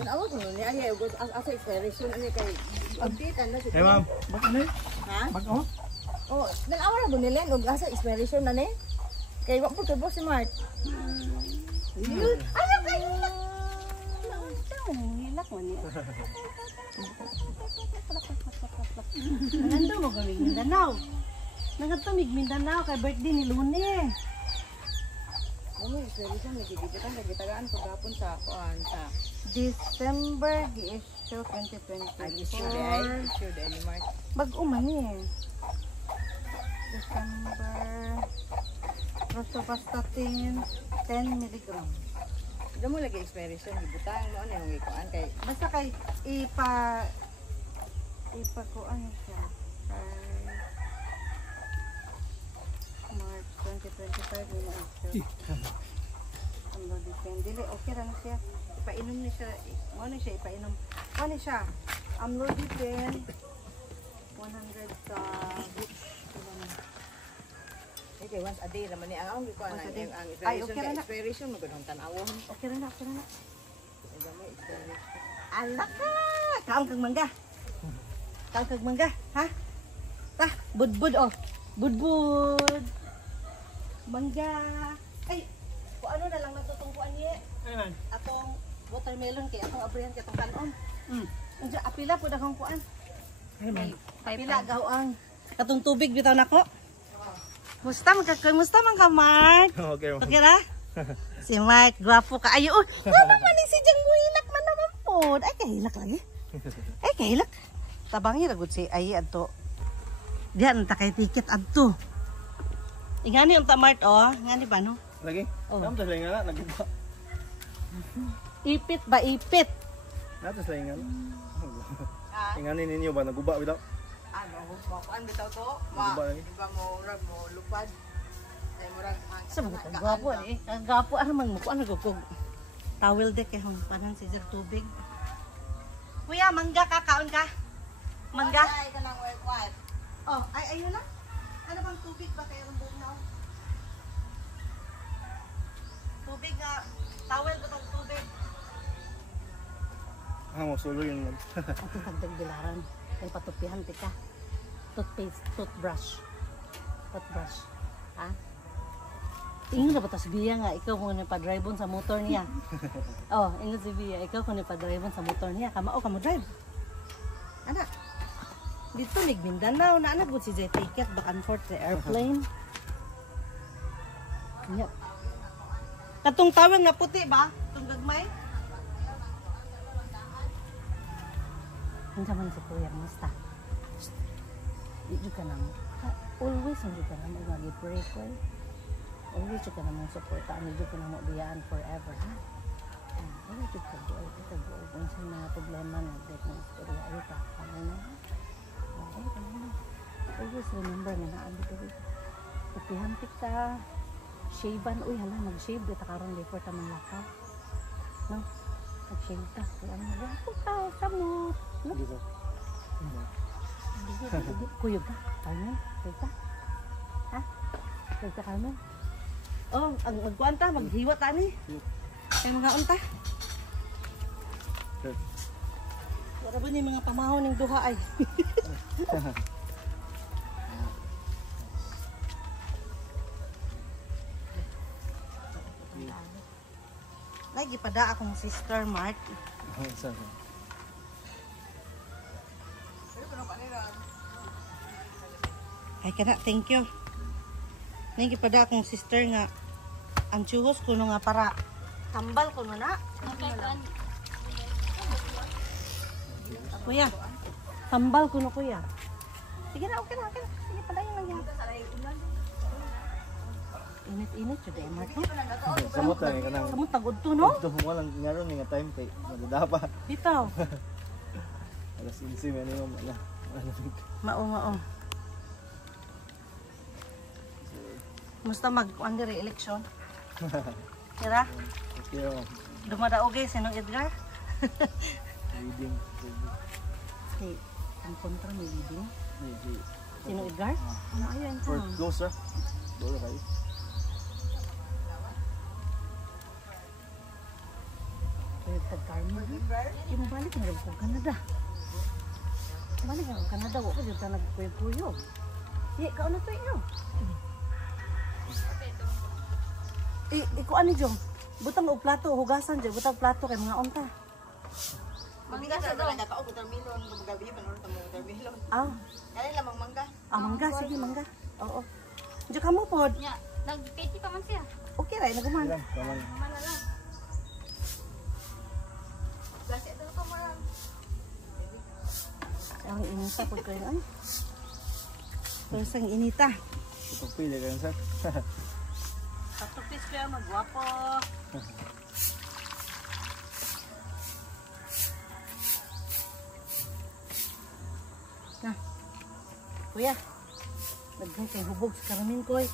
Awag mo ni ay asa expiration ani kay update na si. Hey ma'am, bak ano? Ha? Bak oh. Oh, nag-awara mo nila og asa expiration na ni. Kay wa po kay boss smart. Ano kay hilak? Hilak man ni. Nando mo galing Mindanao. Nangatumig Mindanao kay birthday ni Lune. Ano expiration ni gigitan kay gitagaan ko gapon sa kuan sa December gi-issue 2024. ay issue de ni March. Bag-o man eh. December. Rosuvastatin 10 mg. Damo lagi expiration gibutang mo ano yung ikuan kay Basta kay ipakuan siya. March 2025 nila issue. Ang depende. Dili okay ra na siya. Ipainom ni siya. Ano siya ipainom? Ano siya? Amlodipine 100 sa okay once a day naman ni ang akong gikuan Once a ang day. ang Ay, expiration okay kay ra na. expiration mo gud tan-awon. Okay ra na, okay ra na. Damo expiration. Alak ka! Kaon kag mangga. Kaon kag mangga, ha? Ta, budbud oh. Budbud. Mangga. Ay, kung ano na lang natutungkuan niya. Ayun. Atong watermelon kay atong abrihan kay atong kanon. Unsa apila pud akong kuan? Ayun. Apila gawang. Katong tubig bitaw nako. Musta man ka, Mark? Okay. Okay ra? Si Mark, grapo ka. Ayo, ano man ni si Jang Buhilak man naman po. Ay, kahilak lagi. Ay, kahilak. Tabangi ragod si ay adto. Diyan ta kay ticket adto. Ingani unta Mark oh, ngani ba no? Lagi? Oh. Nato sa ingana naguba. Ipit ba ipit? Nato sa ingana. Ah, Ingani ninyo ba naguba bitaw? ano mo kuan bitaw to? Naguba lagi. Iba mo rag mo lupad. Ay murag ang Sa mga gapo eh. Ang gapo ano man mo kuan nagugog. Towel deck eh panan si Jer tubig. Kuya, mangga kakaon ka? Mangga? Ay kanang wife. Oh, ay ayun na. Ano bang tubig ba kayo buong na? Tubig nga, towel ba tong tubig? Mo sulo yun. Ako tagdag bilaran. Kay patupihan tika. Toothpaste, toothbrush. Toothbrush. Ha? Ingon na ba tas Bia nga ikaw kung pa-drive sa motor niya. Oh, ingon si Bia, ikaw kung pa-drive sa motor niya. Kamao ka mo drive. Ana. Dito mig Mindanao na gud si Jay ticket back and forth sa airplane. Nya. Katong tawag na puti ba? Tung gagmay. Hanggang man si Kuya Musta. Di ka nang always hindi ka nang mag-pray ko. Always ka nang suportaan, hindi ka nang mabiyaan forever, ha? Always ka doon, kung sa mga problema na dito ng istorya, ay ka, kamay na, ha? Always remember na naabot ko dito. Pupihampik ka, shavean, uy hala, nag-shave, dito karoon before ta mga lakaw. No? Nag-shave ta, kaya mag-wapo ka, kamo. No? Dito. Kuyog ka, Carmen? Kuyog ka? Ha? Kuyog ka, Carmen? Oh, ang magkuhan ta, maghiwa ta ni. Kaya mga unta. Wala ba ni mga pamahon ng duha ay? Lagi pada akong sister Mark. Ay kana, thank you. Lagi pada akong sister nga ang chuhos kuno nga para tambal kuno na. Kuya, tambal kuno kuya. Sige na, okay na, okay na. Sige padayon lang yan. Init-init jud ay Mark. Samot lang ka nang. Samot tagod to no? Ito mo lang ngaron nga time kay madadapa. Bitaw. Alas 11 man yung wala. Mao. Musta mag-under election? Kira? Okay, Dumadaogay sinong Edgar? reading. Hey, ang kontra may leading. Maybe. Sinong Edgar? Ano ayun For ka? closer. Dolo kayo. kag karma. Yung balik na rin ko Canada. Balik na ko Canada, wala ko dito nagpuyo-puyo. Iya, kau na to iyo. Iko ani jom. Butang og plato, hugasan jud, butang plato kay mga unta. Mangga sa talaga ka og watermelon, magabi pa nung tamo watermelon. Ah, Kani lamang mangga. mangga sige mangga. Oo. Diyo kamo pod. Nya, nag-peti pa man siya. Okay ra naguman. Ilang, kaman. Mana lang. Gasi daw ka man. Ang inita pod kayo ay. Terus ang inita. Itong pili ka sir. Patupis kaya magwapo. Nah, kuya, daghan kay hubog sa karamin koy.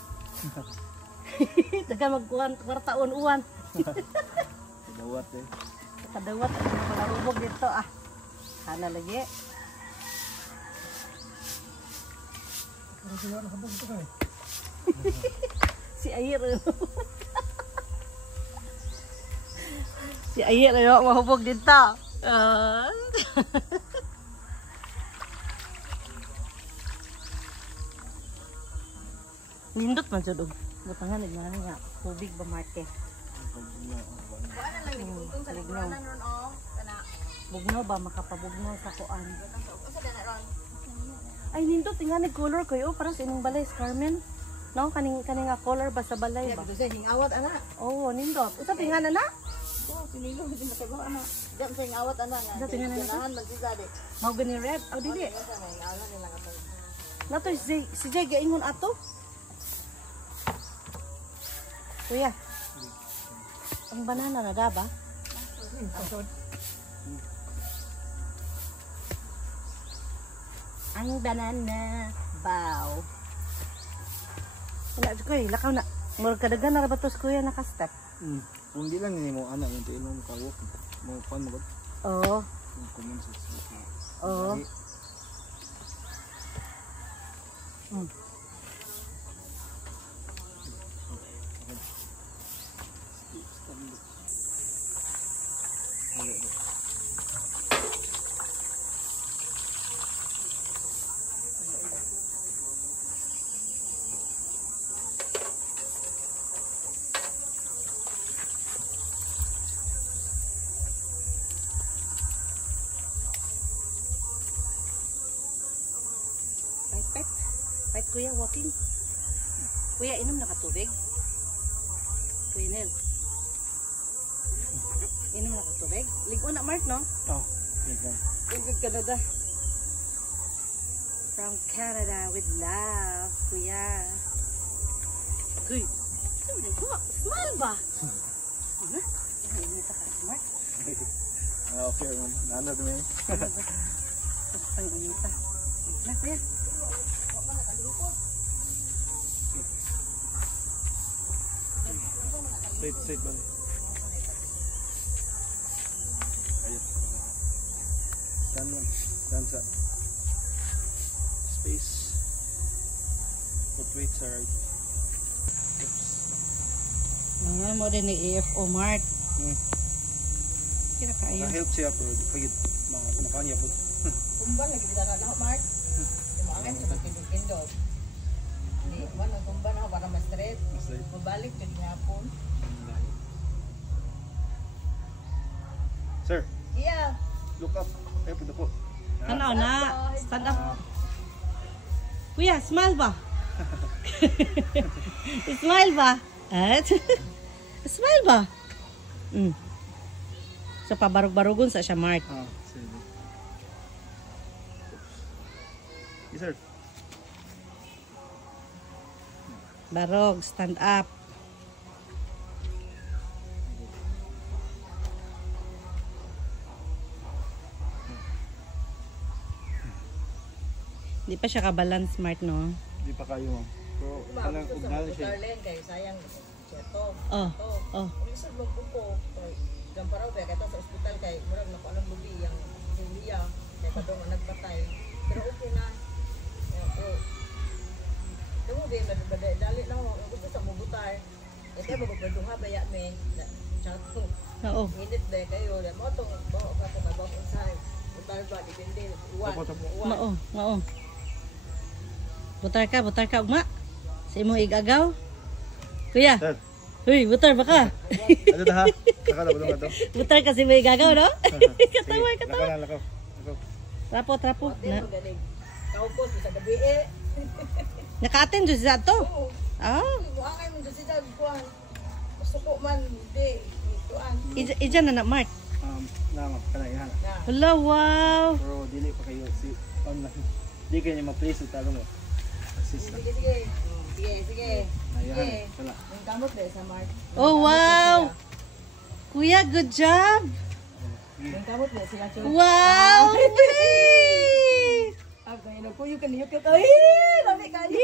Daghan magkuhan kwartaon uwan. Dawat eh. Kadawat ang mga hubog dito ah. Hana lagi. Si Ayer. Si Ayer ayo mahubog dito. Ah. Nindot man jud og butangan nga tubig ba marte. Kuana lang ni kung sa libranan ron oh. Kana Bugno ba makapabugno sa kuan. usa na ron. Ay nindot tinganig color kayo para sa inyong balay Carmen. No kaning nga color ba sa balay ba? Sa hingawat ana. Oo, nindot. Usa tinganan na? Oh, pinilo din nakagawa ana. Diyan sa hingawat ana nga. Sa tinganan na? Ganahan man si Zade. Mao gani red. Aw dili. Sa hingawat nila ka. Nato si Jay gaingon ato. Kuya. Ang banana na da ba? Ang banana bow. Wala ko lakaw na. Murag kadagan na ra ba tos kuya naka-step. Kung di lang ni mo anak yung tiil mo kawok. Mo pan mo gud. Oo. Yung common sense. Oo. Mm. Pait kuya, walking. Kuya, inom na ka tubig? Kuya Nel. Inom na ka tubig? Ligo na, Mark, no? Oh, yun. Good Canada. From Canada with love, kuya. Kuy. Smile ba? Ano? Inita ka, Mark. Okay man. Nano dumi. Tapos pang inita. Na, kuya. Straight man. Ayun. Saan lang? Saan sa space. Put weights are right. Mga mo din ni AFO Mart. Kira kayo. Naka-help siya pero pagit makanya po. Kumban lagi kita na Mark. Tumangan sa pagkindot. Di man ang kumban ako para ma-straight. Mabalik jud ngapon. Sir, Iya. look up. Ay, pwede po. Ano na? Stand up. Kuya, smile ba? Smile ba? At? Smile ba? Sa pabarog-barogon sa siya, Mark. Sige. Yes, sir. Barog, stand up. Di pa siya ka-balance, Mark, no? Di pa kayo, ma'am. Pero kanang ugnal siya. Darling kay sayang cheto. Oh, oh. Ulisod mo ko kay gamparaw ba kay sa ospital kay murag na alam lubi yang Julia kay padong ang nagpatay. Pero okay na. Pero damo ba dali lang ako gusto sa mubutar. Eh kay bago duha baya me. Chato. Oo. Minit ba kayo? Mo tong bawa ka sa babaw unsay. Barba depende uwan. Uwan. Mao. Butar ka ugma. Sa imong igagaw. Kuya. Sir, Uy, butar ba ka? ano ta ha? Kakala ko naman to. Butar ka si imong igagaw, no? Katawa. Lakaw. Trapo. Ate mo galing. Kaupos sa gabi eh. Naka-attend jud sa to. Oo. Ah, Buangay mo sa dag kuan. Gusto ko man di kuan. ija na Mark. Nama, kanaihan. Na. Hello, wow. Pero dili pa kayo si di kayo ma-place sa talo mo. Assist na. Sige. Ayahan. Wala. Yung kamot ba sa Mark? Oh, wow. Kuya, good job. Yung kamot ba sila chur? Wow. Ah, kaya ko yung kaniyok ka. Ay, lami kayo.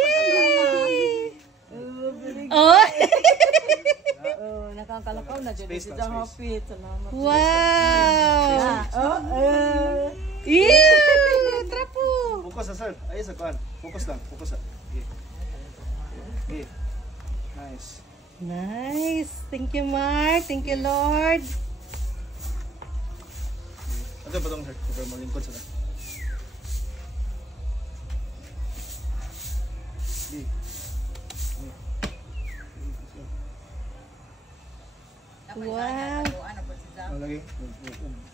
Oh. Nakakalakaw na dyan. Space Si lang, John space. Hopit. Salamat. Wow. Oh, Ew, trapo. Focus sa sir. Ayos sa kuan. Focus lang. Okay. Nice. Nice. Thank you, Mark. Thank you, Lord. Ito ba tong sir? Super malingkod sila. Wow. Lagi.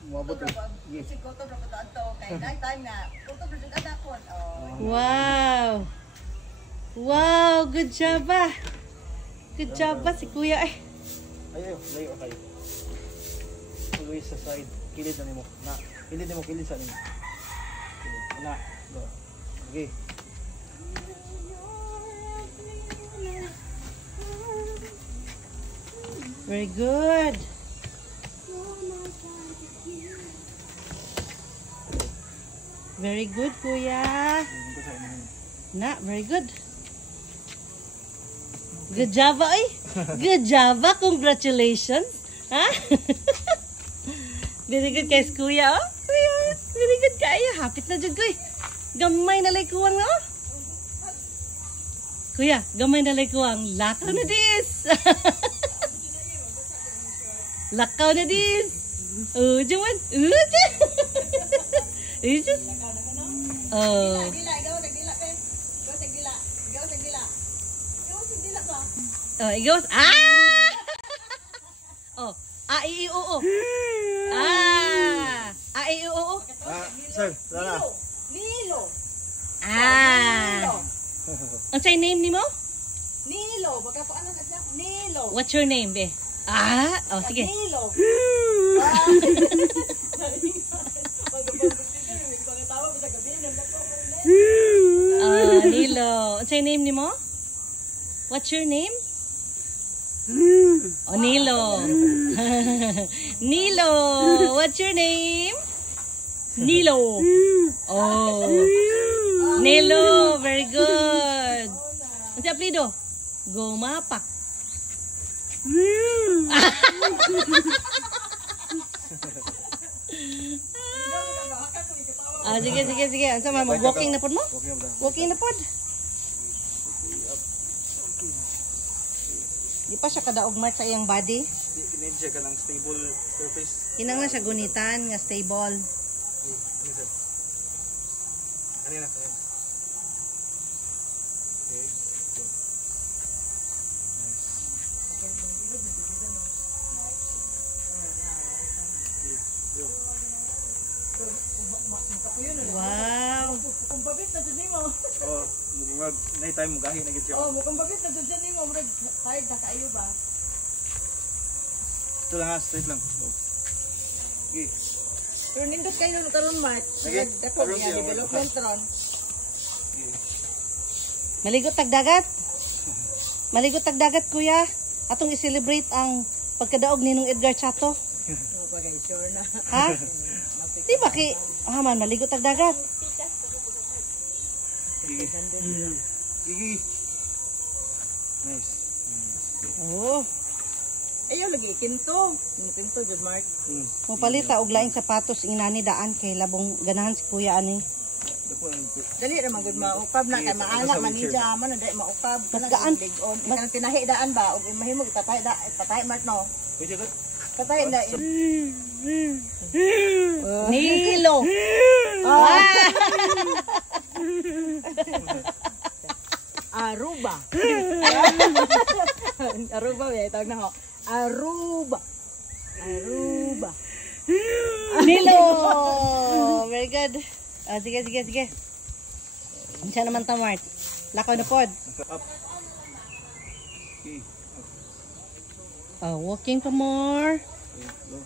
Umabot. Sige. Si Koto na pa to kay night time na. Koto na jud anak ko. Oh. Wow. Wow, good job ba? Good job ba si Kuya? Ay, Ayo, layo kayo. Always sa side. Kilid na nimo. Na. Kilid sa nimo. Na. Go. Okay. very good. Very good, Kuya. Ito sa inyo. Na, very good. Good job, ay. Good job, congratulations. Ha? Very good guys, Kuya. Oh, Kuya, very good kayo. Hapit na dyan, Kuya. Gamay na likuwang, oh. Kuya, gamay na likuwang. Lakaw na dis. Lakaw na dis. Oh, jaman. Just. Oh. Dila, ikaw tagdila pe. Ikaw tagdila. Ba? Oh, igos. Ah! Oh, i u o. Ah, i u o. Sir, Lala. Nilo. Ah. Ang say name nimo? Nilo, baka pa ano sa Nilo. What's your name, be? Ah, oh sige. Nilo. Nilo. Ang say name nimo? What's your name? Oh, Nilo. Nilo. What's your name? Nilo. Oh. Nilo. Very good. Ang si apelido? Gumapak. Sige. Ang sama mo? Walking na pod mo? Okay ba? Walking na pod. Di pa siya kadaog mark sa iyang body. Kinedya ka ng stable surface. Kinanglan siya gunitan nga stable. Kanina. Wow. Kung babit na dyan mo. Oh, murag night time mo gahi na gid siya. Oh, mukhang babit na dyan mo. Murag kahit na kayo ba? Ito lang ha, straight lang. Oh. Okay. Pero nindot kayo nung karon Mark. Sige. Dako Karon niya siya, development ron. Maligot tagdagat. Maligot tagdagat kuya. Atong i-celebrate ang pagkadaog ni nung Edgar Chato. Oh, bagay sure na. Ha? Di ba ki man maligot tagdagat? Sige. Sige. Nice. Oh, Ayaw lagi kinto. Kinto jud Mark. mo palita og laing sapatos inani daan kay labong ganahan si kuya ani. Dako ang Dali ra man gud maukab na kay maanak man ni jaman dai maukab. Mas gaan. Kanang tinahi daan ba og mahimo ipatay Mark no. pwede ka. Patay na. Nilo. Aruba. Aruba, may tawag na ako. Aruba. Aruba. Nilo. Very good. Sige. Siya naman tamart. Lakaw na pod. Up. Okay. Walking pa more. Okay, go.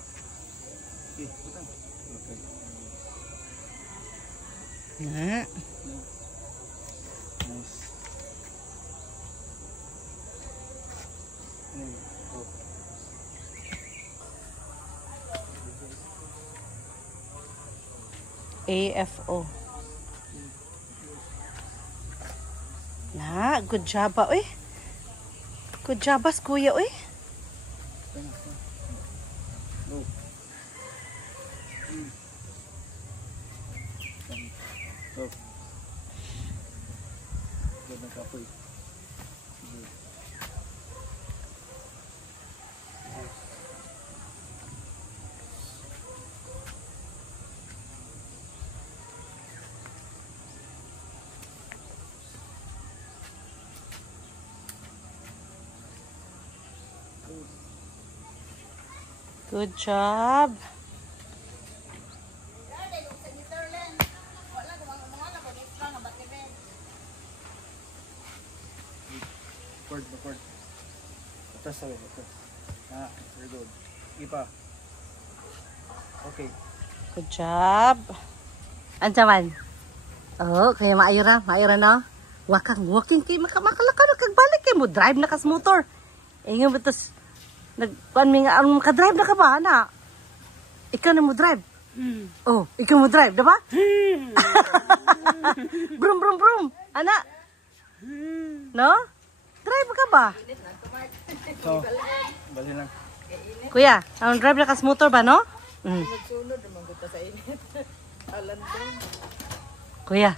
Okay, putang. Okay. Na. Nice. Go. AFO. Na, good job ba, uy. Good job, bas, kuya, uy. Go. Go. Go ng kapoy. Sige. Good job. Backward. Atas sabi, atas. Very good. Ipa. Okay. Good job. Ancaman. Oh, kaya maayra na. Walking kay makalaka na kagbalik kay mo drive na kas motor. Ingon betas nagkuan mi nga makadrive na ka ba na? Ikaw na mo drive. Oh, ikaw mo drive, diba? Brum. Ana. No? Drive ka ba? So, bali lang. Kuya, ang drive na kas motor ba, no? Magsunod naman ko sa init. Alam ko. Kuya,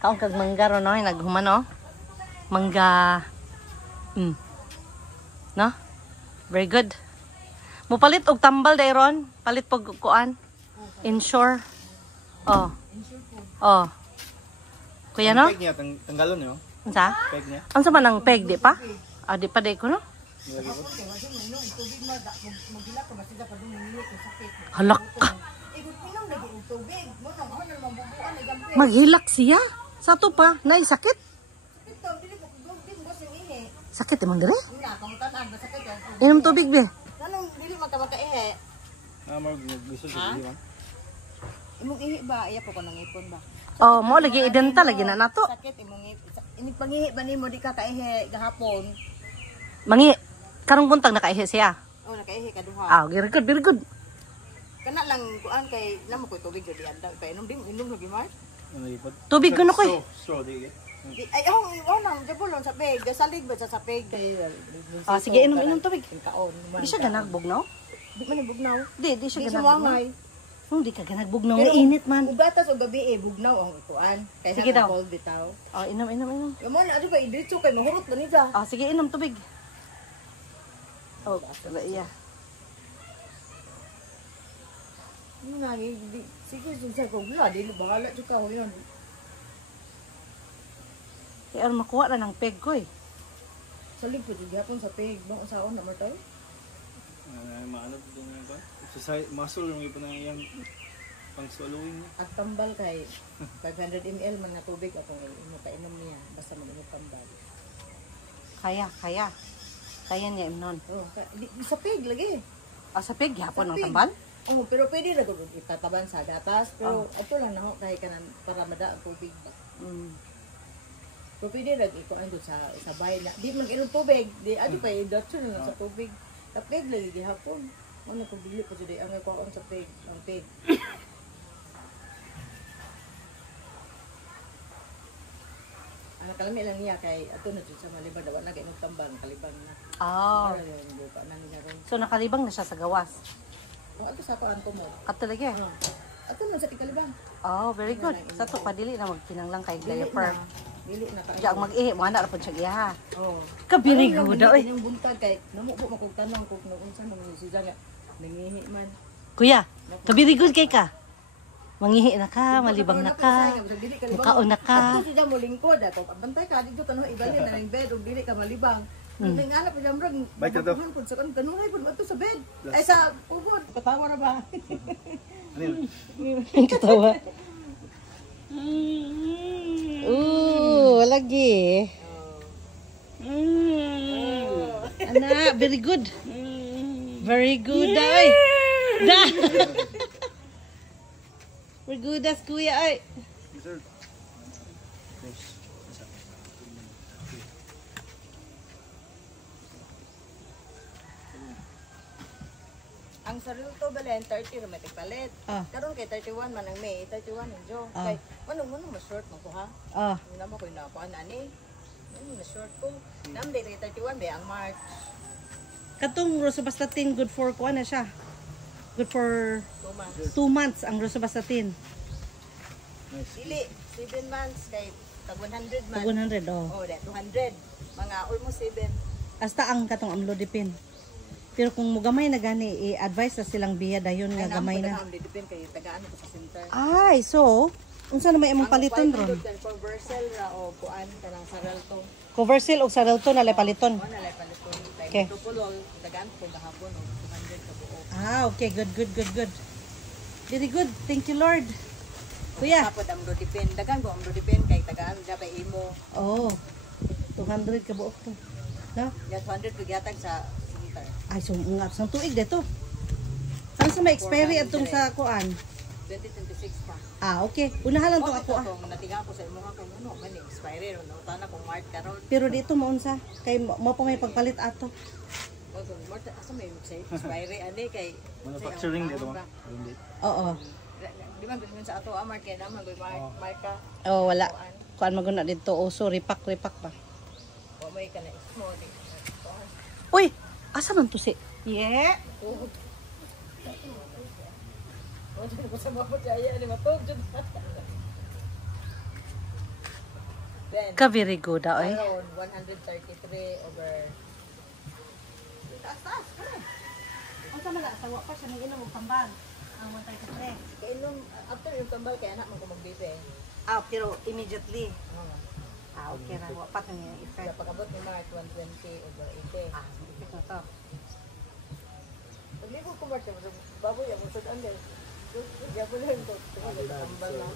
kaong kag mangga ro no, naghuman no? Mangga. No? Very good. Mupalit og tambal dayron, palit pag kuan. Inshore. Oh. Kuya no? Peg niya, tanggalon niyo. Unsa? Peg niya. Unsa man ang peg di pa? Di pa day ko no? Nilagay ko. Halak ka. Maghilak siya. Sa to pa, nay sakit. Sakit imong dire? Inom tubig be. Anong dili magkamaka-ihe? Gusto siya, di ba? Imong ihi ba? Iya po ko nang ipon ba? Oh, mo lagi identa lagi na nato. Sakit imong ihi. Ini pangihi ba nimo di ka kaihi gahapon? Mangi karong buntag nakaihi siya. Oh, nakaihi ka duha. Very good. Kana lang kuan kay namo ko tubig jud anda kay inom lagi mar. Ano ipod? Tubig ko na koy. Straw, di eh. Ay ako nang jabulon sa peg, gasalig ba sa peg? Sige, inom tubig. Kaon. Di siya ganagbog no? Di man bugnaw. Di Di siya siya ganagbog. mangay. Di ka ganagbog no, init man. Ugatas o gabi bugnaw ang kuan. Kaysa Sige daw. cold bitaw. Inom. Kamo na ano ba idritso kay mahurot ba nida? Sige, inom tubig. Iya. Ano nga sige sa ko wala dili bahala jud ka yon. Kaya makuha na ng peg ko eh. Salig po jud gyapon sa peg, bang usaon na martaw? Maano din nga ba? Exercise, muscle yung ipo na yung pang swallowing niya. At tambal kay 500 ml man na tubig atong imo kainom niya basta mag tambal. Kaya. Kaya niya imnon. Oh, sa peg lagi. Sa peg, hapon Sa ng pig. tambal? Oh, pero pwede na gud itataban sa gatas, pero ito lang nako kay kanan para mada ang tubig ba. Pero pwede na ikuan gud sa bahay na. Di man inom tubig, di adi pa idatso na sa tubig. Sa peg lagi gihapon. Ano ko dili ko jud ang ikuan sa peg, ang peg. Ano kalami lang niya kay ato na jud sa malibang daw na kay magtambang kalibang na. Para yung buka na niya ron. So nakalibang na siya sa gawas. Ang ato sa kuan ko mo. Talaga. Ato na sa ikalibang. Very good. Sa to padili na magkinanglang kay diaper. Dili na ka. Diya mag-ihi, mga na rapod siya giha. Oh. Kabiri ko daw eh. Yung buntag kay namo po makog tanong kung unsa nang siya nga Nangihi man. Kuya, kabiri good kay ka. Mangihi na ka, malibang na ka, mukaon na ka. Ako siya mo lingkod ako. Bantay ka dito tanong ibalin na ng bed ug dili ka malibang. Nang nga pa jam rag. Bait ka to. Pud sa kanuhay pud ato sa bed. Ay sa pugod. Katawa na ba? Ano yun? Katawa. Lagi. Ana, very good. Very good, ay. Da. Very good as kuya, ay. Sir. Close. Ang saril to balen 30 ra may palit. Ah. Karon kay 31 man ang May, 31 ang Jo. Ah. Kay manong mo short mo ko ha. Ah, Wala mo ko na ko ani. Ano na short ko. Nam day 31 ba ang March. katong rosuvastatin good for kuan na siya. Good for 2 months. 2 months ang rosuvastatin. Nice. Dili 7 months kay tag 100 man. Tag 100 oh. Oh, that 200. Mga almost 7. Hasta ang katong amlodipine. Pero kung mugamay na gani, i-advise na silang biya dayon nga gamay na. Ang depend kay tagaan ko sa center. Ay, so, unsa na may imong paliton ron? Ang conversal ra o kuan kanang saral to. Coversil o sarelto na lay paliton. Mo na lay paliton. Okay. Kay tupulol tagaan ko gahapon og 200 ka buo. Ah, okay, good. Very good. Thank you, Lord. Kuya. Tapos ang depend dagan ko ang depend kay tagaan dapat imo. Oh, 200 ka buok to. No? Ya 200 pagyatag sa center. Ay, so nga sa tuig dito. Saan sa may expiry atong sa kuan? 2026 pa. Ah, okay. Unahan lang to ako ah. Kung natinga ko sa imo nga kung ano man expiry ron tana kung March karon. Pero dito maunsa kay mo pa may pagpalit ato. Wag kung March asa may expiry ani kay Manufacturing dito ma. Oo. Di ba gusto sa ato amar kay naman goy marka. Oh, wala. Kuan maguna dito. Oh, so ripak pa. O may kana small di. Uy, asa man to si? Yeah. O dito ko sa mapot ya ni matog jud. Then Ka very good ah, oy. around 133 over taas. Unsa man la tawa pa siya ni inom og tambal. Ang 133. Kay nung after yung tambal kay anak man ko magbibe. Ah, pero immediately. Ano? Ah, okay na. Wapat na yung Kaya effect. pag-abot ni March 120 over 80. Ah, effect na to. Pag libo ko March, baboy ang usod ang din. Kaya po lang ito. Tambal na.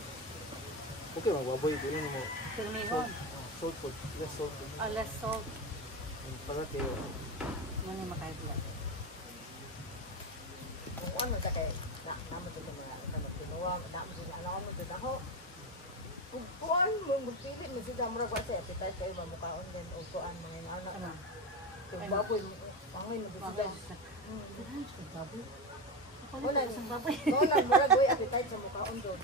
Okay, magbaboy dili mo. Pilmihon. Salt food. Less salt food. Ah, less salt. Para kayo. Yan yung makaibigan. Kung ano ka kay naman dito mga tinuwa, naman dito alam mo dito ako. Kung kuan mo magpili mo sila mura ko sa appetite kayo mamukhaon din o kuan mga anak na. Kung baboy, pangin mo dito. Baboy. Wala sa baboy. Wala mura goy appetite sa mukhaon doon.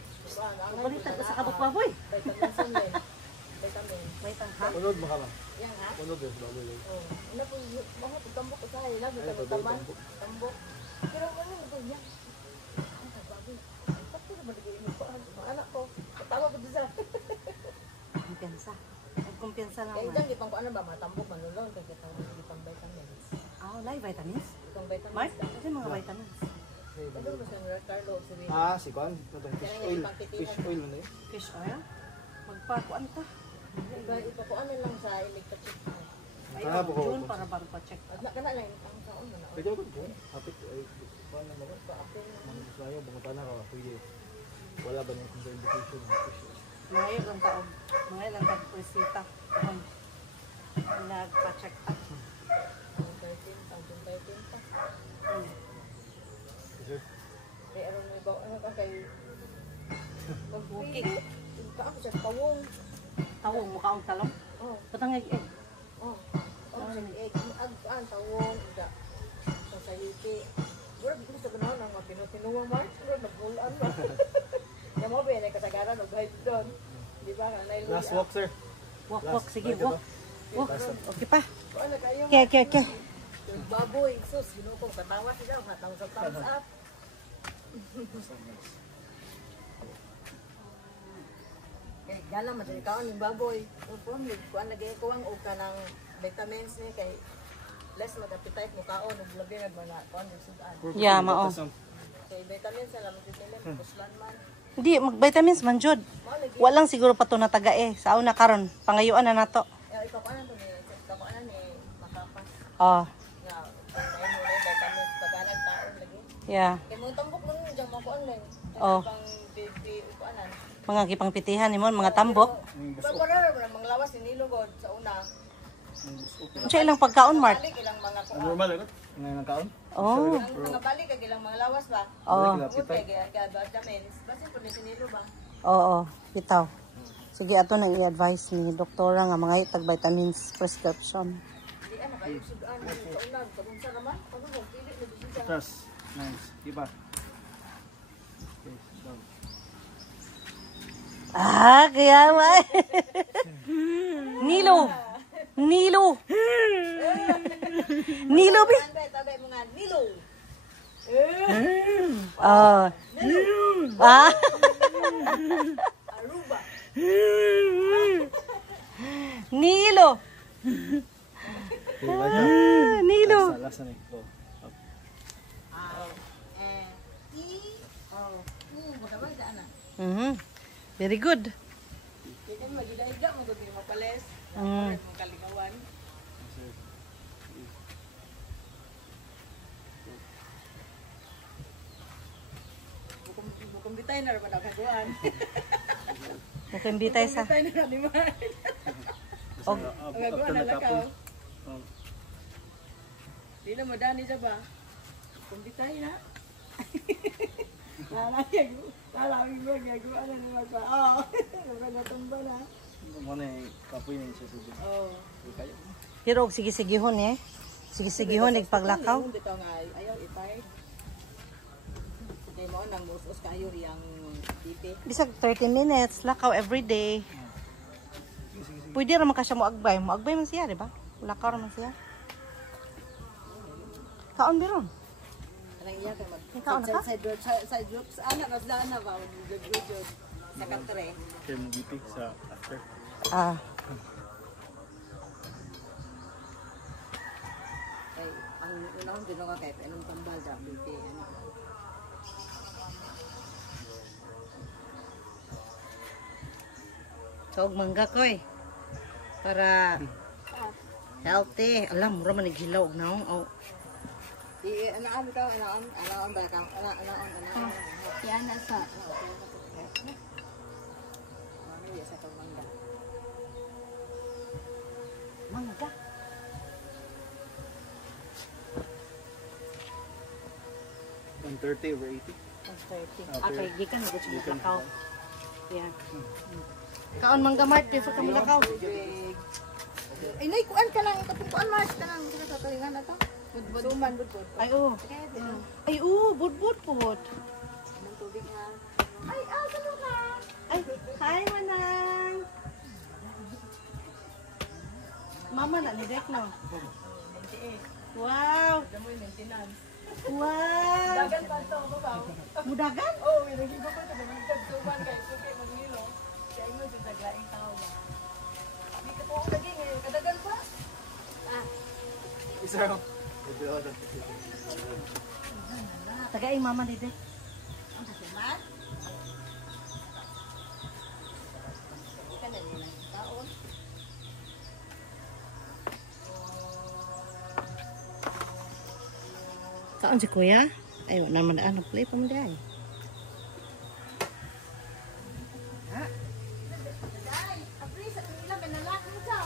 Balitan ko sa kabuk baboy. Vitamin C din. Vitamin. May tangka. Unod mo ka lang. Yan ha. Unod yung baboy lang. Oh, ano po, bakit tambok ko tayo? Lagi kami taman. Tambok. Pero ano ko yan? Ang baboy. Bakit na ba naging mo ang anak ko? Katawa ko dyan. Kumpensa. Kumpensa lang Kaya man. dyan, ipang ko ano ba? Matambok, manulong. Kaya kitang ipang vitamins. Ah, wala yung vitamins. Ipang vitamins. Mark, kasi mga vitamins. Ano ba siya? Carlo, si Rina. Ah, si Kwan. Itong fish oil. Fish oil mo na yun. Fish oil. Magpakuan ta. Ipakuanan lang sa electric. Ay, Ah, buko. June para bago pa-check. At na lang, ang taon na. Pwede ko po. Hapit ay Kwan na mo. Paapin na. Sayo, bungutan na ka. Pwede. Wala ba nang indication ng fish oil? Mga ilang taon. Mga ilang tag-presita. Nagpa-check up. Ang 13, ang 13 pa. Kasi Kaya aron mo ibaw, ano ka kay... Bukig. Kaan ko siya tawong. Tawong, mukhaong talong. Oh, Patang egg. oh. Oh, siya egg. Ang tawong. Ida. Sa sayuti. Wala, gusto ko na ng mga pinuwang march. Wala, nagbulaan ba? Yung mga ba, yung kasagaran o guide doon. Di ba? Nailuya. last walk, sir. Walk. Sige, walk. Walk. Okay pa. Wala kayo. Okay. Yung baboy. Sus, ginoo kong katawa sila. Hatang sa thumbs up. Kaya gala madali kaon yung baboy. Upon, kuan lagi kuwang o ka ng vitamins ni kay less mag-appetite mo kaon ug labi na mga kuan din sudan. Yeah, mao. Kay vitamins sa lamang titilim kuslan man. Hindi, mag-vitamins man jud. Mao lagi. Walang siguro pa to nataga sa una karon. Pangayuan na nato. Ikaw kuan to ni makapas. Oh, Nga kay mo rin vitamins pagana taon lagi. yeah. Kay mo tambok lang ni mo kuan lang. Oh. Pang baby kuanan. Mga gipangpitihan nimo, mga tambok. Para mga lawas ni nilugod sa una. Unsa ilang pagkaon, Mart? Balik ilang mga kuan. Normal agad. Ngayon ang kaon. Oh. Ang mga balik kag ilang mga lawas ba? Oh. Okay, kaya vitamins. Basta po ni sinilo ba? Oo, bitaw. Sige, ato nang i-advise ni doktora nga mga itag vitamins prescription. Di ano kayo sudan ni kaunag kabung sa naman. Ano mo pili ni bisita. Trust. Nice. Iba. Okay, down. Ah, kaya ba? Nilo! Nilo! Nilo, bi! Tabi mo nga nilo. Ah. Ah. Aruba. Nilo! Okay, bye. Nilo! Lasa na ito. Magabay sa ana. Very good. Kaya magida-ida mo gud mo pales. Mm. Mo kalingawan. Bukom bitay na ra ba nakaguan. Mukhang bitay sa. Bitay na ra ni Mar. Og, Nagaguan na lakaw. Di na mo dani sa ba? Bukom bitay na. Lalaki mo gagawa na ni Magpa. Oh, natumba na. Muna yung kapoy na siya sa Oh. kayo. pero og sige-sigihon Sige-sigihon, nagpaglakaw. Hindi ka nga ayaw itay. Kaya mo nang musos kayo yang pipi. Bisag 30 minutes, lakaw every day. Pwede raman ka siya moagbay. Moagbay man siya, di ba? Lakaw raman siya. Kaon biron. Anang iya kay mag Ikaw na ka? side groups ana ras dana ba video sa katre. Kaya mo gipi sa after. Ah, Kay ang unang dino ka kay anong tambal da pipi ano. kaog mangga koy. Para healthy. Alam, mura man naghilaw og naong. Oh. Anaan ka anaan ba ka anaan. Yan na sa. Ano ya sa pagmangga. Mangga. $130 over 80. 30. Okay, gikan na gusto mo lakaw. Yan. Kaon mangga Mart, prefer ka mo lakaw. Ay nay kuan ka lang kapuan mas ka lang sa talingan ato. Budbud. Suman budbud. Ay, oo. Ay, oo, budbud po. Ng tubig ha. Ay, salo ka. Ay, hi, manang. Mama na, ni Dek, no? Wow. Damoy maintenance. Wow. Dagan pa to ba? Mudagan? Oh, may nagigo ko sa mga suman kay suki magnilo. Sa inyo sa daglaing tao ba. Di ka po lagi ngayon kadagan pa. Isa ko. Tagaing mama ni Dek. Ang suman. Ika na nila taon. Kaon si Kuya? Ay, wala naman na play pa mo di ay. Apri sa kanila benalak mo sa.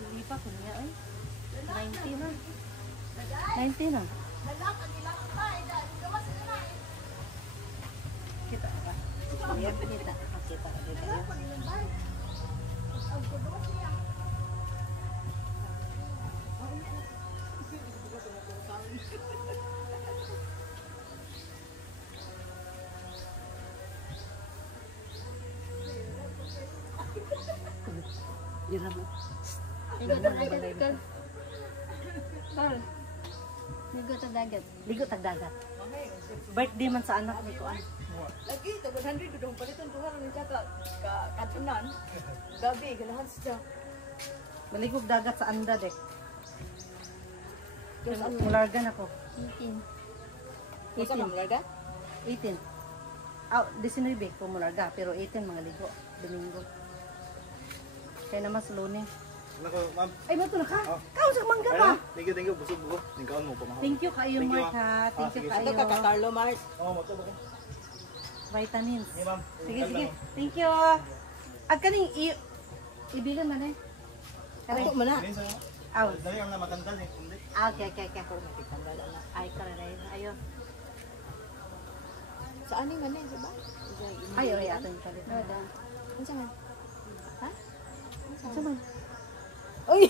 Hindi pa, Kuya, ay. 90 na. 90 na. Dalak ang ilang pa ida. Gawas na na. Kita ba? Kuya, pinita. Kita ka dito. Ang kudo siya. Yun naman. Ligo ta dagat ka. Tol. Ligo ta dagat. Ligo tagdagat. Birthday man sa anak ni Kuan. Lagi, 700 gudong palitan tuhan ng tsaka katunan. Gabi, ganahan siya. Maligog dagat sa anda, Dek. Mulargan ako. 18. Ikaw na malarga? 18. 19 ko mularga, pero 18 mga ligo. Domingo. Kaya naman sa Lunes. Nako, ma'am. Ay, bato na ka? Oh. Kaon sa mangga pa. Thank you. Busog ko. Ningkaon mo pa mahal. Thank you kayo, Thank you, Mark, ha. Thank you sige. Ito ka kayo. Carlo Mars. Oo, matubog ko. Vitamins. Hey, ma'am. Sige, sige. Thank you. Ag kaning ibigan man eh. Kare. Ako mo na. Minsan, Aw. dali ang matandal eh. Hindi. Okay. Ay, kare na. Ayo. Saan ni man eh, diba? Ayo, ay ato yung palit. Roda. Ano sa man? Ha? Sa man. Uy!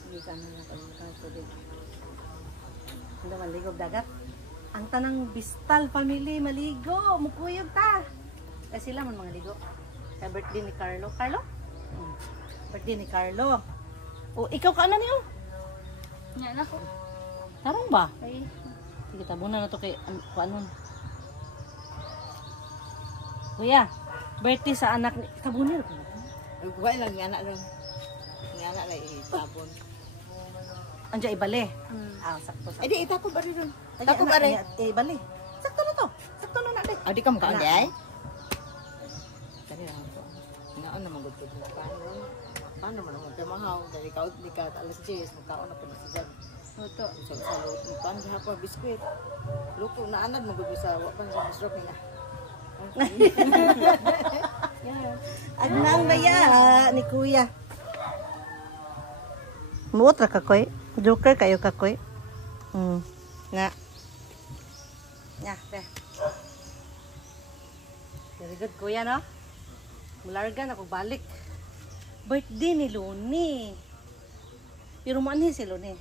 Hindi ka na nakalimutan ko din. Hindi maligog dagat. Ang tanang Bistal family maligo. Mukuyog ta. Kasi sila man mga ligo. Sa birthday ni Carlo. Carlo? Birthday ni Carlo. O, ikaw ka na niyo? Nya na ko. Tarong ba? Ay, Sige, tabunan na to kay kuanon. Kuya, birthday sa anak ni Tabunin. Huwag lang yung anak lang. Yung anak lang itapon. Andiya ibale. mm. Sakto. Eh di, itapon ba rin doon? Ay, Itapon anak, ba rin? ibale. Sakto na to. Sakto na natin. Ah, di ka mukhaan Anak. di ay? Kani lang ako. Hinaan naman gusto ko. Paano naman naman tayo mahaw? Dahil ikaw, di ka alas 10, magkaon na po na siya. Luto. Sa luto. Paano siya pa biskwit? Luto na anad, magubi sa wapan sa bisrok nga. Agnang baya ni Kuya. Muot ra ka koy. Joker kayo ka koy. Nga. Nya, be. Very good Kuya, no? Mularga na kog balik. Birthday ni Luni. Pero mo ani si Luni.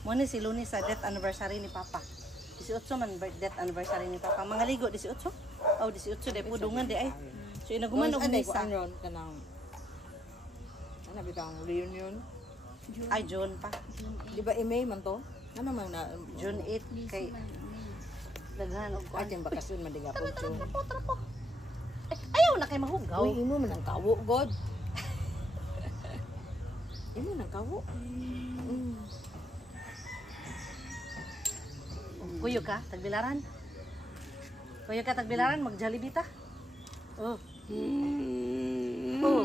Mo ni si Luni sa death anniversary ni Papa. 18 man death anniversary ni Papa. Mga ligo 18. Oh, 18 day pudungan di ay. So inaguman og Ano misa. ron? Kanang... Ano bitang reunion? Ay June pa. Di ba May man to? Ano man na... June 8 kay daghan og Ay, yung bakasyon man di nga po. ayaw na kay mahugaw. Uy, imo man ang kawo, God. Imo man ang kawo. Kuyo ka tagbilaran. Kuyo ka tagbilaran mag Jollibee ta. Oh. Oh,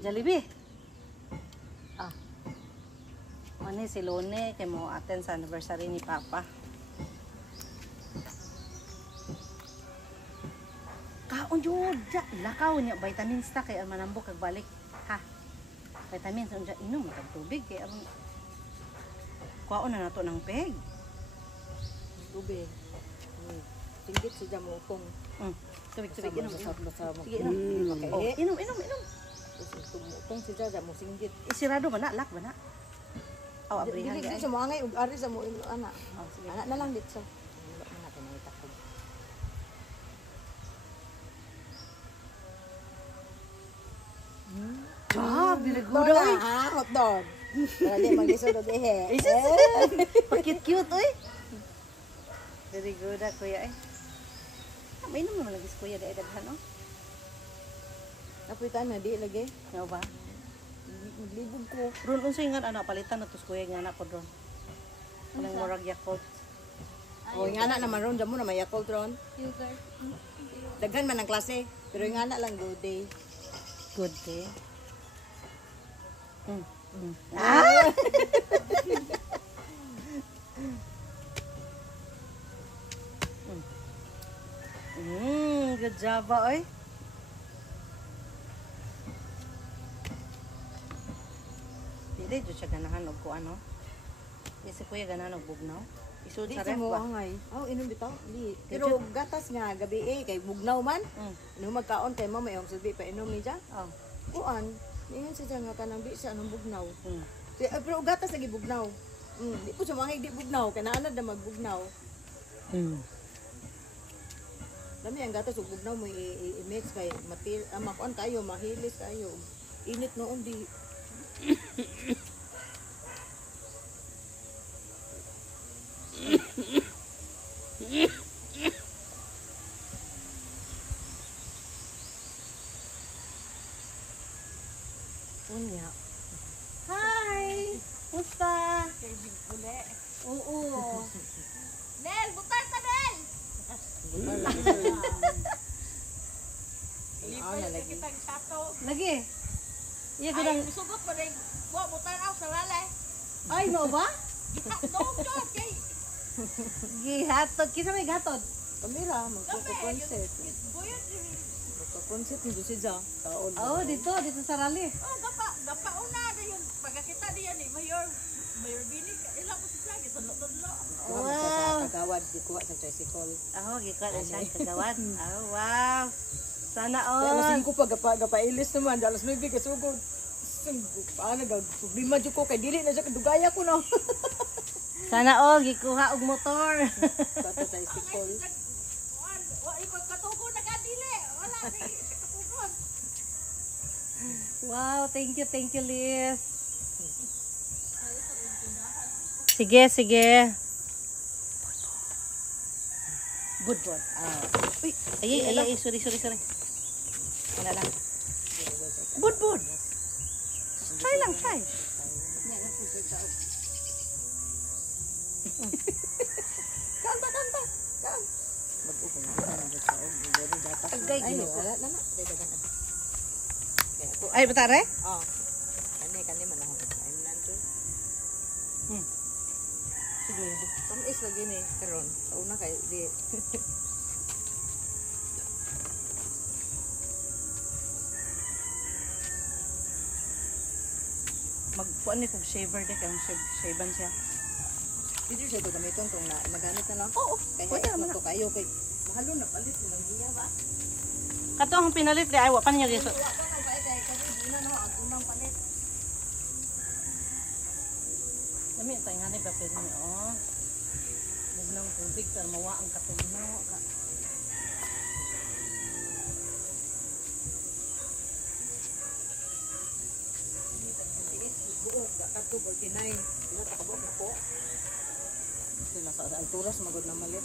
Jollibee. Mani si Lone kay mo attend sa anniversary ni Papa. Kaon jud, lakaw niya vitamins ta kay manambok kag balik. Ha. Vitamins unja inom kag tubig kay ang kuwaon na nato ng peg. Tubig. Tinggit si Jamo utong. Tubig inom. Basa mo. Sige inom. Oh, Okay. inom. Utong si Jamo singgit. Isirado ba na? Lock ba na? Aw, abrihan Dili guys. sa mo angay ug ari sa mo anak. Oh, sige. Anak na lang dito. Wala man natin nakita ko. Ah, bilaguro Doon oy. na, ha? Hot dog. Para di mag-isunod eh. Pakit-cute oy. Very good kuya eh. May naman lagi si kuya dai daghan no. Napuitan na di lagi. Nga ba? Maglibog ko. Ron unsay nga ana palitan na tos kuya nga anak ko ron. Kanang murag Yakult. O, yung anak naman ron, dyan mo na may Yakult ron. Yogurt. Daghan man ang klase. Pero yung anak lang good day. Good day. Ah! Good job ba oy. Dili jud siya ganahan og kuan no. Kasi kuya ganahan og bugnaw. Isud Di sa sa ref mo ba? angay. Oh, inom bitaw. Di. Pero gatas nga gabi eh kay bugnaw man. Ano magkaon kay mo mayong subi pa inom ni dyan. Oh. Kuan. Ngayon sa dyan nga kanang di sa anong bugnaw. Mm. Pero gatas lagi bugnaw. Di po siya mangay di bugnaw. Kaya naanad na magbugnaw. Dami ang gatas ug bugnaw mo i-mix kay makuan kayo, mahilis kayo. Init noon di. Unya. Hi! Musta? Oo. Nel, butar ta, Nel! Lagi. Lagi. Iya ko Ay, nang... sugot pa rin. Wa, butar ako sa lalay. Ay, mo ba? Dong, Dong, kay... Gihatod. Kisa may gatod? Kamera, magkukonset. Buyot, Magkukonset nito siya. Kaon. Oo, dito sa rally. oh, gapa una na yun. Pagkakita niya ni Mayor Bini, ilang po siya, gitudlo-tudlo. Wow. Kagawad, kuha sa tricycle. Oo, gikuha na siya kagawad. Oh, wow. Sana Alas all. 5 pa, gapailis naman. Alas 9 kasugod. Paano daw, problema dyan ko, kay dili na siya, kadugaya ko na. Sana all, gikuha og motor. Sa tricycle. Wa, ikot katugo na kadili. Wala, di, katugon. Wow, thank you, Liz. Sige. Budbud. Uy, ay, sorry. Wala lang. Budbud. Try lang. Kanta. Mag-upong na sa og. Agay, Ay, ginoo. wala na. Dagdagan na. Ay, batare? Oh. Kani man ako. I'm nanto. Sige. Tamis lagi ni karon. Sa una kay di. Magpuan ni kong shaver de kang shaven siya. Dito siya to gamiton tong nagamit na lang. Oo, Kaya pwede naman naman to kayo kay mahalo na palit nilang giya ba? Kato ang pinalit di ay wa pa niya giso. Wa pa nang bayad kay kasi una no ang unang palit. Dami tay ngani ba pero ni oh. Mugnang tubig pero mawa ang katugnaw ka. Buok kadto 49. Dila ta kabog ko. Sila sa alturas magod na malit.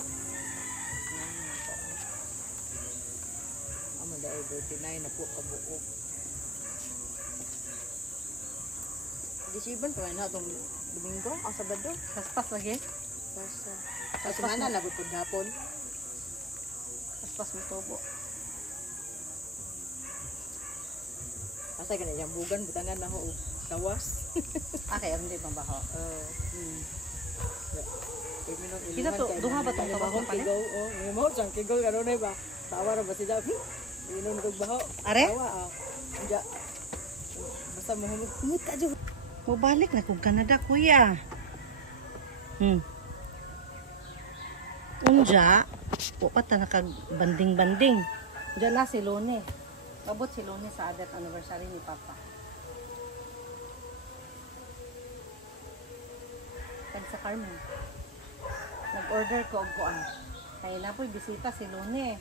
Amo dai 49 na po kabuok. Disiban pa na tong Domingo, ang Sabado. Paspas lagi. Sa semana na gud hapon. Paspas mo tubo. Asa ka na yung bugan, butangan na ho. Tawas. Kaya hindi mabaho. Kita to, duha ba tong tabahon pa ni? Kigaw, oh. May mo, siyang kigaw, gano'n na ba? Tawa na ba sila? Inon kong baho. Are? Tawa, ah. Hindi. Basta mahumot ka dyan. Mabalik na kong Canada, kuya. Unja, wa ta nakag-banding-banding. Diyan na si Lone. Abot si Lone sa adat anniversary ni Papa. Pag sa Carmen. Nag-order ko og kuan. Kaya na po'y bisita si Lone.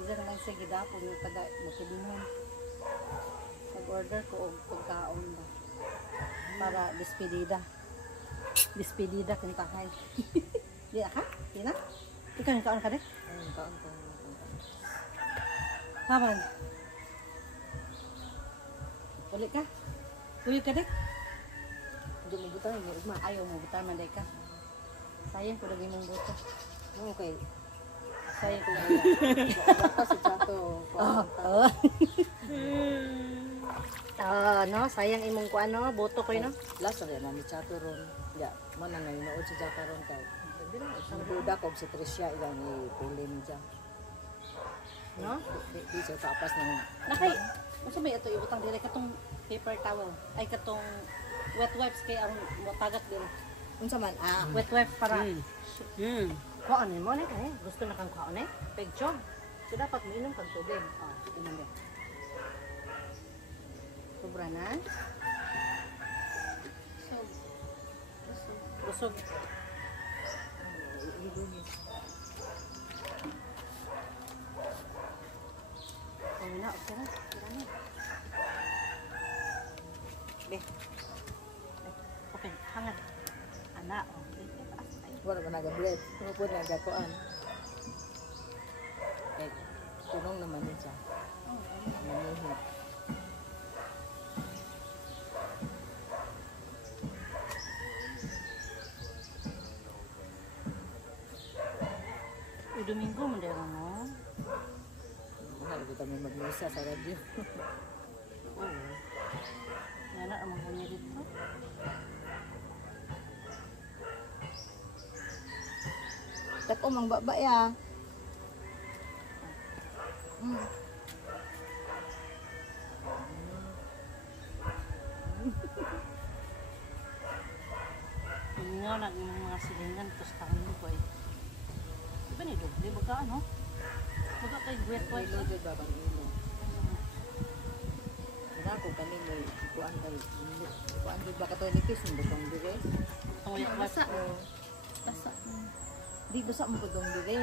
Isa na lang siya gidapon yung taga Bukidnon. Nag-order ko og pagkaon ba. Para despedida. Despedida kintahay. Di ka? Di na? Ikaw yung kaon ka de? Kaon. Haman. Ulit ka? Uyog ka de? Hindi mo butang, may ugma. Ayaw mo butar man de ka. Sayang ko lagi mong buto. Okay. Sayang ko lagi. Baka si Chato. Oh. No, sayang imong kuan no, boto ko no. Last na ni Chato ron. Ya, mana na inood si Chato ron kay. Ang duda ko si Tricia ilang ipulim dyan. No? Di siya tapas ng... Nakay, unsa may ito iutang dire katong paper towel. Ay katong wet wipes kay ang motagat dire. Unsa man? Wet wipes para kuan mo na kay. Gusto na kang kuan eh. Picture. So dapat miinom kang tubig. Inom din. Sobra na. Busog. Oh, na, okay na. Tira na. Be. Okay, hangat. Ana, oh. Wala ba naga-bread? Ano po nagakuan? Eh, tunong naman yun siya. Manuhit. Domingo man dira mo. Mahal ko kami magmisa sa radyo. Oo. Yan na amang kunya dito. Tako mang babaya. Nga na yung mga silingan tos taon ko ay. Diba ni doble baga ano? Baga kay wet white. Ilo jud babang ilo. Ina ko kani may kuan kay kuan jud ba katoy nipis mo butong dire. Ang wet basa. Basa. Di basa mo butong dire.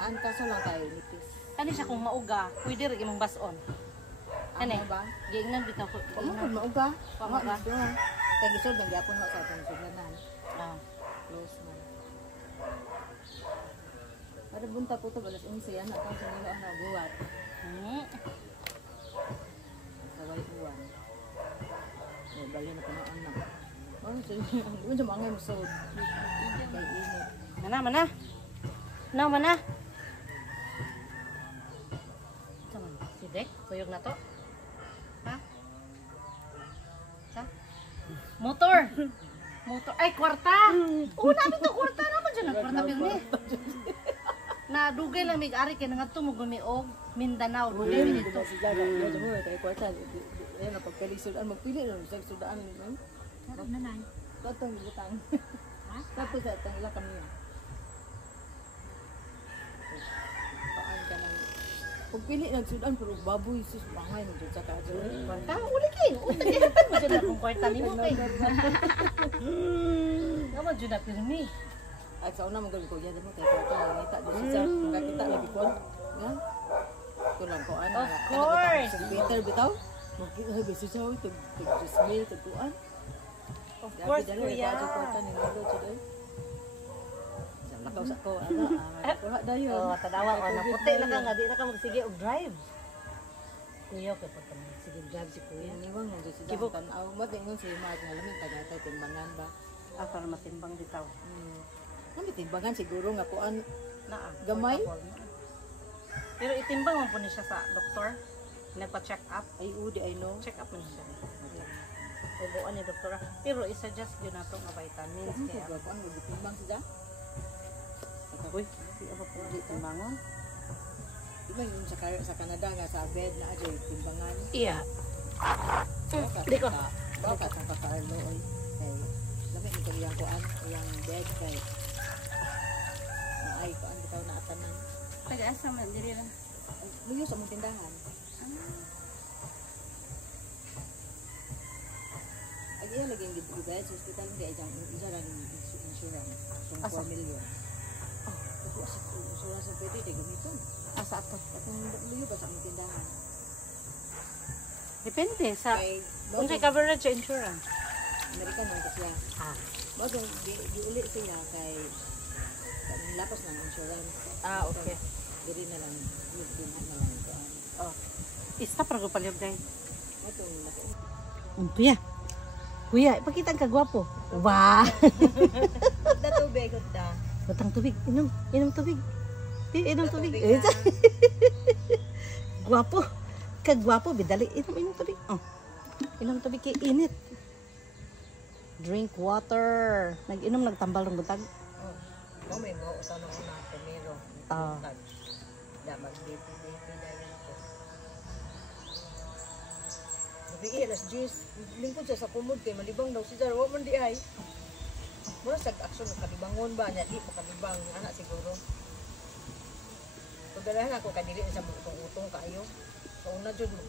An kaso lang kay nipis. Kani siya kung mauga, pwede rin imong bason. Kani Ano ba? giingnan bitaw ko. Ano man mauga? Mauga. Kay gisod ng gyapon wa sa atong suglanan. Ah. Close man. Para bunta po to balas 11 yan atong sa nila na buwat. Sa wayuan. May bali na kuno anak. Oh, sige. Ang sa mga musod. Kay init. Mana. Now mana. Sama. Si Dek, tuyog na to. Ha? Sa? Motor. Motor. Ay, kwarta. Oo, namin to kwarta naman dyan. Kwarta pirmi. Na dugay lang mig-ari kay nangadto mo gumiog Mindanao. Dugay mi dito. Si Jaga, ya mo kay kwarta. Ayan na pagkalisudan magpili lang sa sudaan no. Nanay. Katong butang. Ha? Tapos sa tang ila kami. Paan ka lang. Pagpili ng sudan pero baboy sus mangay mo dyan sa kaso. Kwarta, uli kay. Utagihatan mo dyan akong kwarta ni mo kay. Naman dyan na pirmi. At sa una mong ko yan mo kay kwarta ngita di siya makakita lagi kon. Ya. Kulang ko ana. Of course. Sa Peter bitaw. Makita besi siya ito gismil tutuan. Of course, kuya. Sa kwarta ni Lolo today. Lakaw sa ko ana. Kuha dayon. Oh, tadawa ko na puti na ka nga di na ka magsige og drive. Kuya ko pa sige drive si kuya. Niwang mo si Kibok. tan-aw mo tingon si Mark nga lamin tagatay timbangan ba. Ah, para matimbang bitaw. Kami timbangan siguro nga kuan Naa. Gamay? Pero itimbang mo po niya sa doktor. Nagpa-check up. ay udi ay no. Check up mo niya. Ubuan ni doktora. Pero isa-suggest yun na ito nga vitamins. Ano Kaya, ba kuan udi timbang siya? uy, di ako po di timbangon. Di ba yung sa Canada nga sa bed na ajoy timbangan. Iya. Di ko. Baka sa kakaarlo oy. Kay lamin ito yang kuan, yang bed kay ay kuan bitaw na atanan. Taga-asa man diri lang. Luyo sa mong tindahan. Ay iya lagi yung bed sa hospital hindi ay jang isa lang yung insurance. So Asa? 4 million. Oh, kasi insurance ang pwede di gamiton. Asa ato? Atong luyo ba sa mong tindahan? Depende sa Kay kung kay coverage sa insurance. American man kasi Ah. bago giuli sila kay lapas ng insurance. Ah, okay. Diri na lang dinha na lang ito. Oh. Stop ra ko palihog dai. Atong Kuya. Kuya, ipakita ang kagwapo. Wow. da tubig da. Batang tubig. Inom tubig. Inom tubig. Gwapo. Kagwapo, bidali. Inom tubig. Oh. Inom tubig kay init. Drink water. Nag-inom, nagtambal ng butag. Oh, may mo utanong una primero. Ah. Da mag-BP dayon ako. Bigay alas 10. Lingkod siya sa kumod kay malibang daw si Jar. Wa man di ay. Mura sa aksyon ng kalibangon ba niya di makalibang ana siguro. Pagdalahan ako kanili sa utong kayo. So una jud mo.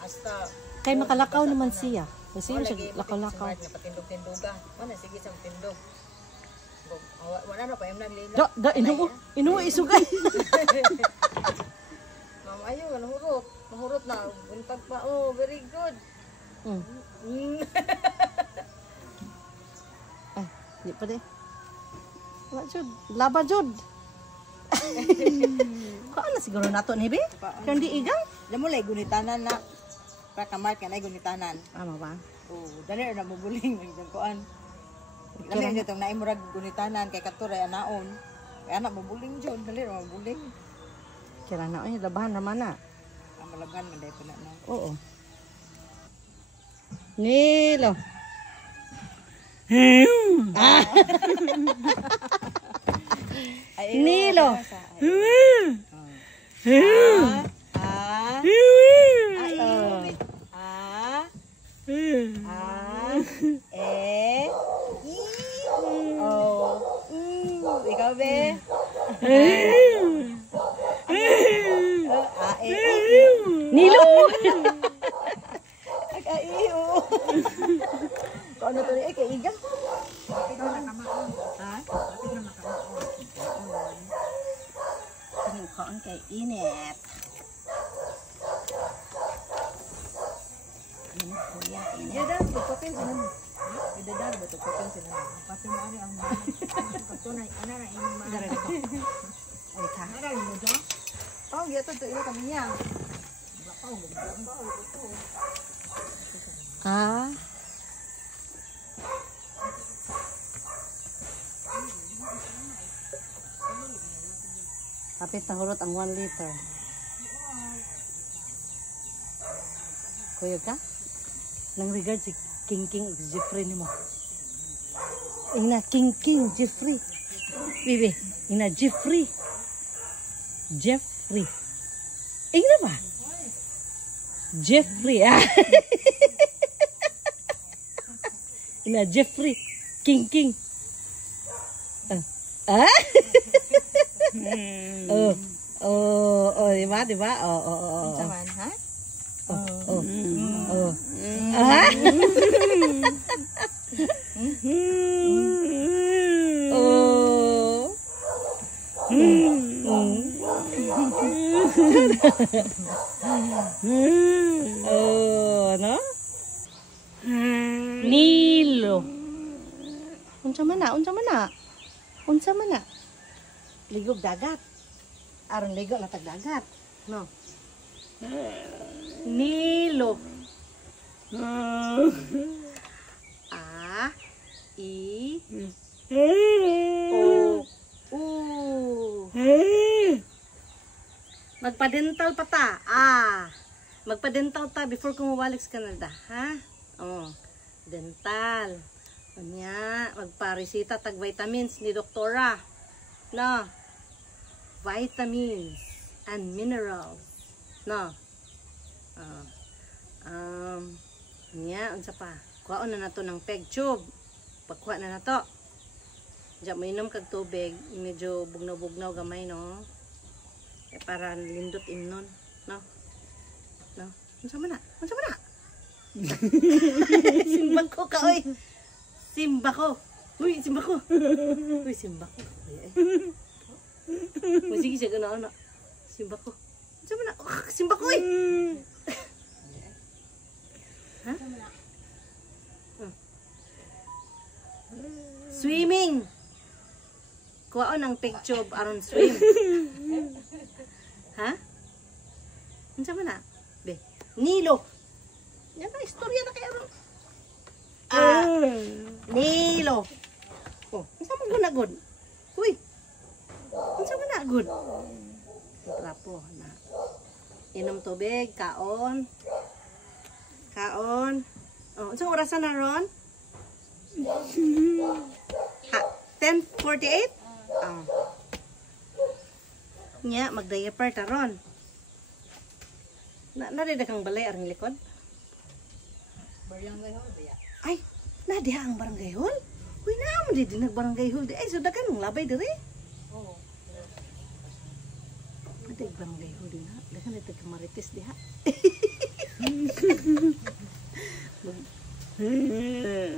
Hasta Kay makalakaw naman siya. Kasi Wala siya lagi lakaw-lakaw. na patindog-tindoga. Mana sige sa tindog. Wala na pa yung naglila. Inuwa isugay. Ma'am ayo nahurot. Nahurot na buntag pa. Oh, very good. Ah, di pa de. Wala jud. Laba jud. Kaan na siguro nato ni Bi? Kung di igang? Damo lay gunitanan na. Para kamar ka na gunitanan. Ano ba? Oh, dali na mabuling ng kuan. Dali na itong naimurag gunitanan kay katuray anaon. Anak mabuling jud, dali ra mabuling. Kira na ay labahan naman na. Ang malaban man dai na no. Oo. Nilo. Nilo. Ikaw be. Nilo. Agaiyo. Kau ano to ni kay iga? Tingin ko ang kay init. Init kuya, init. Yada, tutupin sila. Yada ba tutupin sila. Pati mo ari ang patunay ana ra imong mga. Dara dito. Ay ka. Ara mo do? Oh, gitu to iyo kami niya. Ah. Kapit na hulot ang 1 liter. Kuya ka? Nang regard si King Jeffrey ni mo. Ina King Jeffrey. Bibi, ina Jeffrey. Ina ba? Jeffrey. Ah. Ina Jeffrey. King. Ah? Diba? Saman, ha? Ah? Ano? Nilo. Unsa man na? Ligog dagat. Aron ligo na tag dagat. No. Nilo. A I O U. Magpa-dental pa ta. Magpa-dental ta before ko mawalik sa Canada, ha? Oh, dental. Kanya, magpa-resita tag vitamins ni doktora. No. Vitamins and minerals. No. Nya, unsa pa? Kuhaon na nato ng peg tube. Pagkuha na nato. Diyan mo inom kag tubig, medyo bugnaw-bugnaw gamay, no? Para lindot imnon, no? No? Unsa man na? Simba ko ka, oy. Simba ko. Uy, simba ko. Ay. Sige siya gano'n. Simba ko. Unsa man na? Simba ko, oy. Ha? Swimming. Kuhaon ang pig tube aron swim. Ha? Unsa man na? Be, Nilo. Yan na istorya na kay aron. Nilo. Oh, unsa man gunagod? Uy. Unsa man na good? Trapo na. Inom tubig, kaon. Oh, unsang orasan na ron? Ha, 10:48? Oh. Nya, mag-diaper taron. Nadiha kang balay arang likod? Barangay hall ba ya? Ay, nadiha ang barangay hall? Uy, naman di nag-barangay hall. Ay, so dagan mong labay diri. Oo. Nadiha barangay hall din ha. Dagan ito kamarites diha.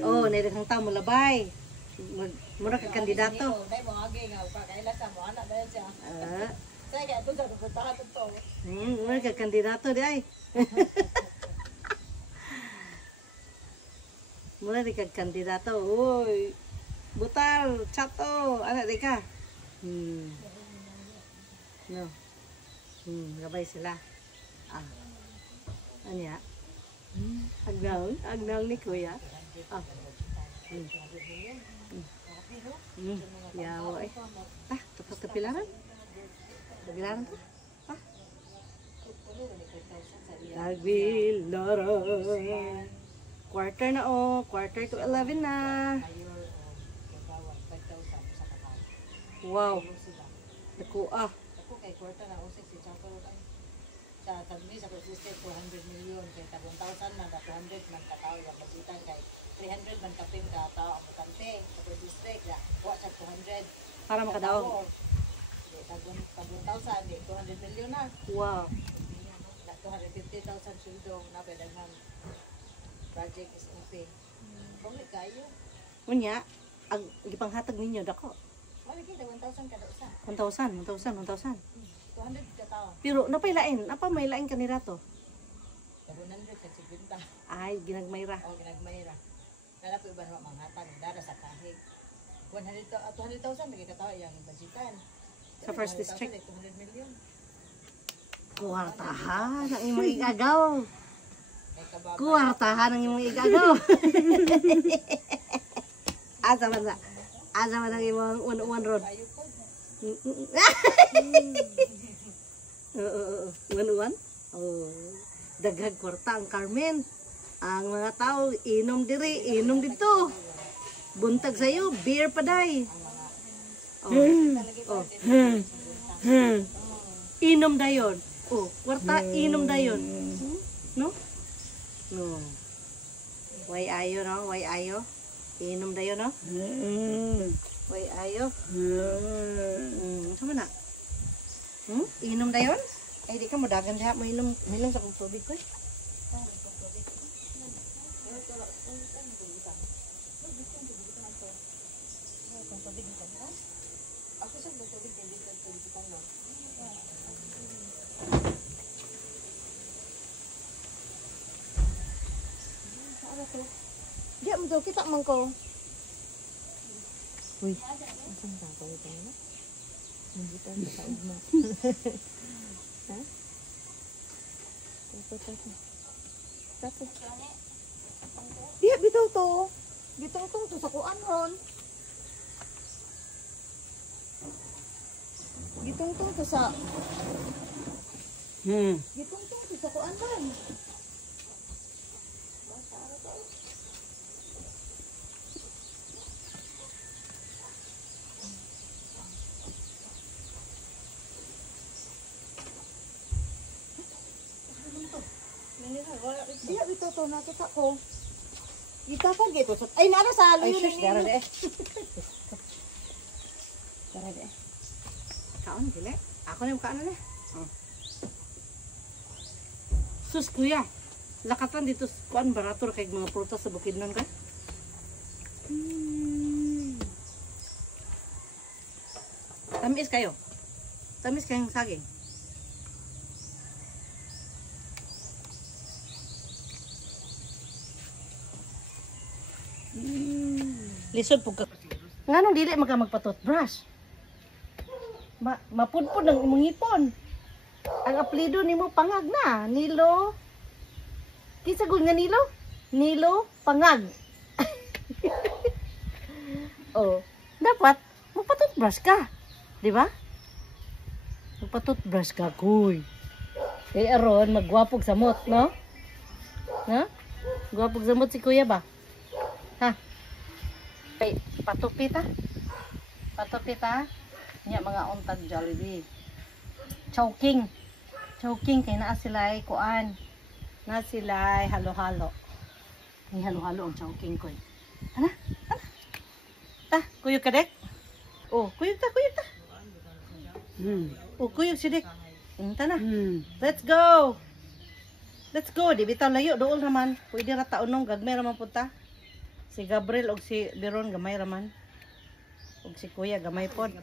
Oh, nadiha kang tao mo labay. Mura ka kandidato. Dai mo agi nga pa kaila sa mo anak dahil siya. Saya kaya ito sa pupuntahan ito. Mura ka kandidato di ay. Mura di ka kandidato. Uy, butal, chato, anak di ka. No. Gabay sila. Anya? Agnaw ni kuya. Yawa eh. Ah, tapos kapilaran. Kapilaran to. Ah. Kapilaran. Quarter na oh. Quarter to 11 na. Wow. Naku ah. Ako kay kwarta na usik si Chapel sa tagmi sa consistent 200 million kay tag 1,000 man 200 man ka tao yung magitan kay 300 man kapin ka tao ang mutante sa district ya wa sa 200 Para makadaog. tag 1,000 di 200 million na Wow. na 250,000 suldong na pedaghang project is okay. Bangit kayo. Unya, ang gipanghatag ninyo dako. Wala kita 1,000 kada usa. 1,000. 200 ka tao. Pero napay may lain kanira to. 100 sa 50. Ay, ginagmayra. O ginagmayra. Nala po iba naman manghatag dara sa kahig. 200,000 lagi ka tao yang budgetan. Sa first district. 200 million. Kuwartahan ang imong igagaw. Kay kababa. Kuwartahan ang imong igagaw. Asa man ang imong one road. Ayo po. One? Oh. Daghag kwarta ang Carmen. Ang mga tao inom diri, inom dito. Buntag sayo, beer pa day. Oh. Inom dayon. Oh, kwarta inom dayon. No? No. Way ayo no, way ayo. Inom dayon no? Way ayo. Sama na. Inom dayon? Ay di ka mo dagan diha mo inom sa kong tubig ko. Ako sa tubig hindi ka tubig kita no. Di mo daw kita man ko. Uy. Ang ka ko ito no. Hindi ta sa ugma. Ha? Tapos. Di bitaw to. Bitaw to sa kuan ron. Gitungtong to sa Gitungtong to sa kuan ron. Di bitaw to nakita ko. Gitapag gito sa ay nara sa Ay, luyo. sus, dara de. Dara de. Kaon dili. Ako na yung kaano na. Sus kuya. Lakatan dito kuan barator kay mga prutas sa Bukidnon ka. Tamis kayo. Tamis kayong saging. Lisod po ka. Nga nung dili magpa-toothbrush. Mapudpud ng imong ngipon. Ang apelido nimo Pangag na, Nilo. Kinsa gud nga Nilo? Nilo Pangag. Oh, dapat magpa-toothbrush ka, di ba? Magpa-toothbrush ka, kuy. Kay aron magwapog sa mot, no? Ha? Gwapog sa mot si kuya ba? Ha? Kay patupita. Patupita. Nya mga untag Jollibee. Choking. Choking kay naa sila ay kuan. Na sila ay halo-halo. Ni halo-halo ang choking ko. Ana? Ana? Ta, kuyog ka dek? Oh, kuyog ta. Oh, kuyog si dek. Unta na. Let's go. Let's go. Di bitaw layo dool naman. Pwede ra taonong gagmay ra man punta. Si Gabriel og si Biron gamay ra man. Og si Kuya gamay pod.